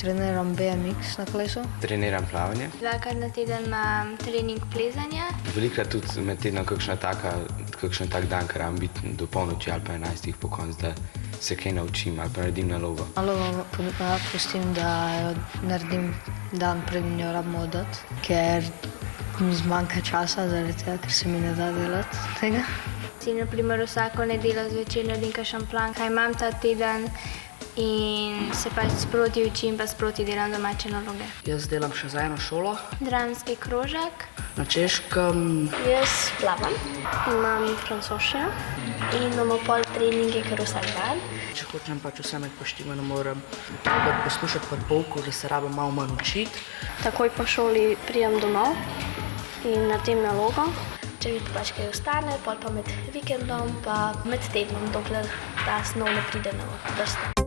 Treniram BMX na kolesu. Treniram plavanje. Dvakrat na teden imam trening plezanja. Velikrat tudi med tednom kakšen tak dan, ker rabim biti do polnoči ali pa 11 po koncu, da se kaj naučim ali pa naredim nalogo. Nalogo pustim, da jo naredim dan preden jo rabimo oddati, ker mi zmanjka časa zaradi tega, ker se mi ne da delati tega. Si naprimer vsako nedeljo zvečer naredim kakšen plan, kaj imam ta teden in se pač sproti učim pa sproti delam domače naloge. Jaz delam še za eno šolo. Dramski krožek. Na Češkem. Jaz plavam, imam francoščino in imamo pol treninge kar vsak dan. Če hočem pač vse med poštivano, moram poslušati pod pouku, da se rabim malo manj učiti. Takoj po šoli pridem domov in naredim nalogo. Če mi pač kaj ostane, pol pa med vikendom pa med tednom, dokler ta snov ne pride na vrsto.